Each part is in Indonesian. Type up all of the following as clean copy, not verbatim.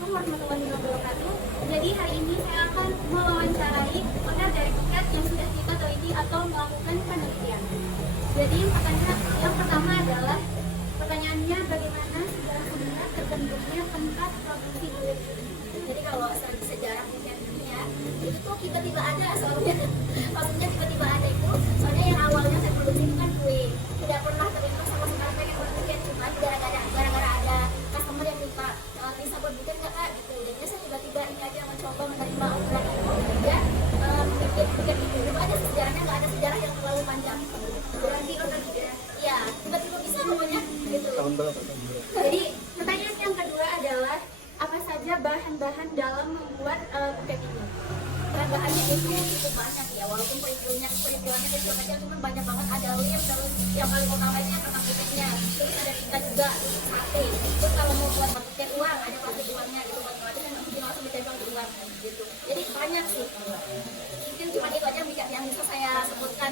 Assalamualaikum warahmatullahi wabarakatuh. Jadi hari ini saya akan mewawancarai owner dari Buket yang sudah kita teliti atau melakukan penelitian. Jadi yang pertama adalah pertanyaannya bagaimana sejarah terbentuknya tempat produksi kue. Jadi kalau sejarah Buket ini ya, itu tuh tiba-tiba ada soalnya. Maksudnya tiba-tiba ada itu, soalnya yang awalnya saya produksi itu kan kue. Tidak pernah terlintas sama sekali pengen buat Buket, cuma gara-gara ada customer yang minta bisa buat Buket nggak kak gitu. Jadi saya tiba-tiba ini aja mencoba menerima orderan itu dan bikin Buket itu. Itu ada sejarahnya, nggak ada sejarah yang terlalu panjang. Berarti order ya tiba-tiba bisa pokoknya gitu. Jadi pertanyaan yang kedua adalah apa saja bahan-bahan dalam membuat Buket ini? Bahan-bahannya itu cukup banyak ya, walaupun peristiwanya kecil kecil, cuma banyak banget. Ada lem, terus yang paling utama itu yang kertas Buketnya, terus ada tinta juga, sate. Terus kalau mau buat pakai uang, ada plastik uangnya gitu, buat ngelatih dan langsung ditempel di uang gitu. Jadi banyak sih. Mungkin cuma itu aja yang bisa saya sebutkan.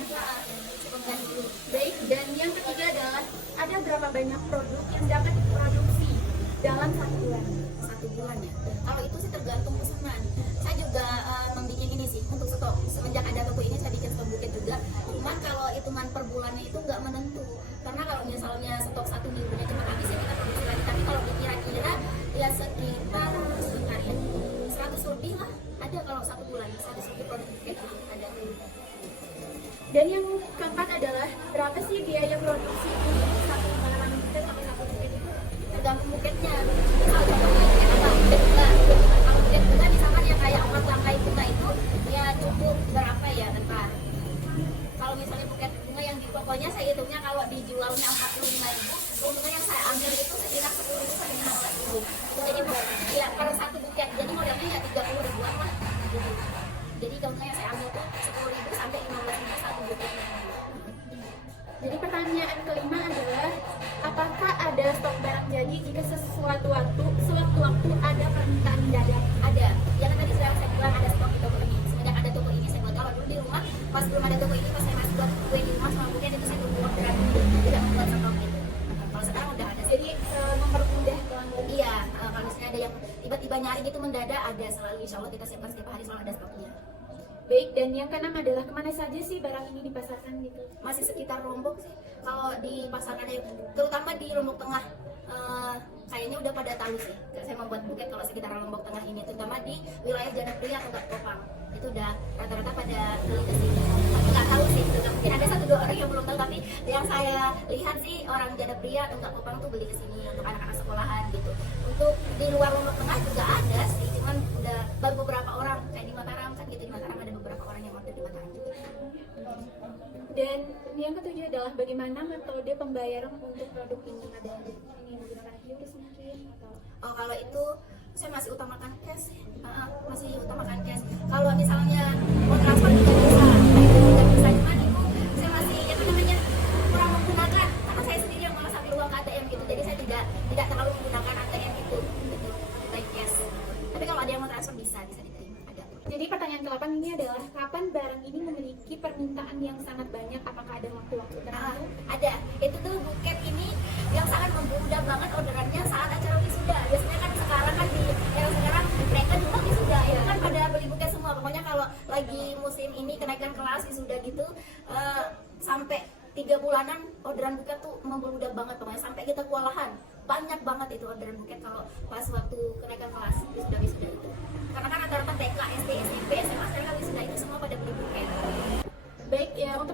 Cukupkan dulu. Baik, dan yang ketiga adalah ada berapa banyak produk yang dapat diproduksi dalam 1 bulan? 1 bulan ya. Kalau itu sih tergantung pesanan. Saya juga membikin ini sih untuk stok. Semenjak ada toko ini saya bikin stok Buket juga. Cuman kalau hitungan per bulannya itu nggak menentu. Karena kalau misalnya stok 1 minggunya cuma habis ya kita produksi lagi. Tapi kalau dikira-kira ya sekitar ya 100 lebih lah. Ada kalau 1 bulan 100 lebih produk Buket ada. Dan yang keempat adalah berapa sih biaya produksi untuk satu barang Buket atau satu Buket itu? Tergantung Buketnya. Kalau contohnya Buket apa? Buket bunga. Kalau Buket bunga misalkan yang kayak 4 langkai bunga itu ya cukup berapa ya bentar. Kalau misalnya Buket bunga yang di pokoknya saya hitungnya kalau dijualnya 45.000, keuntungan yang saya ambil itu sekitar 10.000 sampai 15.000. Jadi ya per satu Buket. Jadi modalnya ya 30.000-an lah. Jadi keuntungan yang saya ambil itu 10.000 sampai 15.000 satu Buket. Jadi pertanyaan kelima adalah apakah ada stok barang jadi jika sewaktu-waktu ada permintaan mendadak? Ada. Ya kan tadi sudah saya bilang ada stok di toko ini. Semenjak ada toko ini saya buat. Kalau dulu di rumah pas belum ada toko ini, pas saya masih buat kue di rumah sama Buket itu saya belum orderan, tidak membuat stok itu. Kalau sekarang udah ada. Jadi mempermudah pelanggan. Iya. Kalau misalnya ada yang tiba-tiba nyari gitu mendadak, ada selalu. Insya Allah kita siapkan setiap hari selalu ada stoknya. Baik, dan yang keenam adalah kemana saja sih barang ini dipasarkan gitu? Masih sekitar Lombok sih. Kalau dipasarkan terutama di Lombok Tengah, kayaknya udah pada tahu sih. Saya membuat Buket kalau sekitar Lombok Tengah ini, terutama di wilayah Janabria atau Kopang. Itu udah rata-rata pada beli ke sini. Tapi nggak tahu sih, mungkin ada 1-2 orang yang belum tahu. Tapi yang saya lihat sih orang Janabria atau Kopang tuh beli ke sini untuk anak-anak sekolahan gitu. Untuk di luar Lombok Tengah juga ada sih, cuman udah baru beberapa orang kayak di Mataram kan gitu. Di Mataram ada beberapa orang yang order di Mataram juga. Dan yang ketujuh adalah bagaimana metode pembayaran untuk produk ini? Ada yang menggunakan QRIS mungkin atau? Oh, kalau itu saya masih utamakan cash. Masih utamakan cash. Kalau misalnya mau transfer juga bisa, cuman itu saya masih kurang menggunakan karena saya sendiri yang malas ambil uang ke ATM gitu. Jadi saya tidak terlalu menggunakan ATM itu gitu. Baik cash. Tapi kalau ada yang mau transfer bisa diterima. Ada. Jadi pertanyaan ke-8 ini adalah kapan barang ini memiliki permintaan yang sangat banyak? Apakah ada waktu-waktu tertentu? Ada. Itu tuh Buket ini yang sangat membludak banget orderannya saat acara wisuda. Biasanya kan sekarang kan di era sekarang mereka juga wisuda ya kan pada beli Buket semua. Pokoknya kalau lagi musim ini kenaikan kelas wisuda gitu sampai 3 bulanan orderan Buket tuh membludak banget, pokoknya sampai kita kewalahan. Banyak banget itu orderan Buket kalau pas waktu kenaikan kelas wisuda itu. Karena kan rata-rata TK, SD, SMP, SMA, sekarang wisuda itu semua pada beli Buket. Baik ya, untuk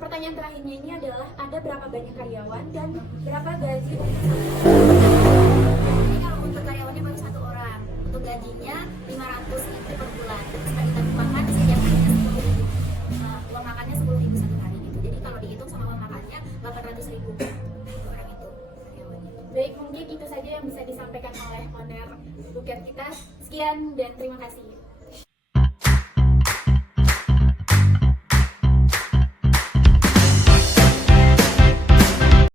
pertanyaan terakhirnya ini adalah ada berapa banyak karyawan dan berapa gaji untuk Jadi kalau untuk karyawannya baru 1 orang, untuk gajinya 500.000 per bulan. Terus kita makan setiap harinya 10.000. Uang makannya 10.000 satu hari gitu. Jadi kalau dihitung sama uang makannya 800.000 orang itu karyawannya. Baik, mungkin itu saja yang bisa disampaikan oleh owner Buket kita. Sekian dan terima kasih.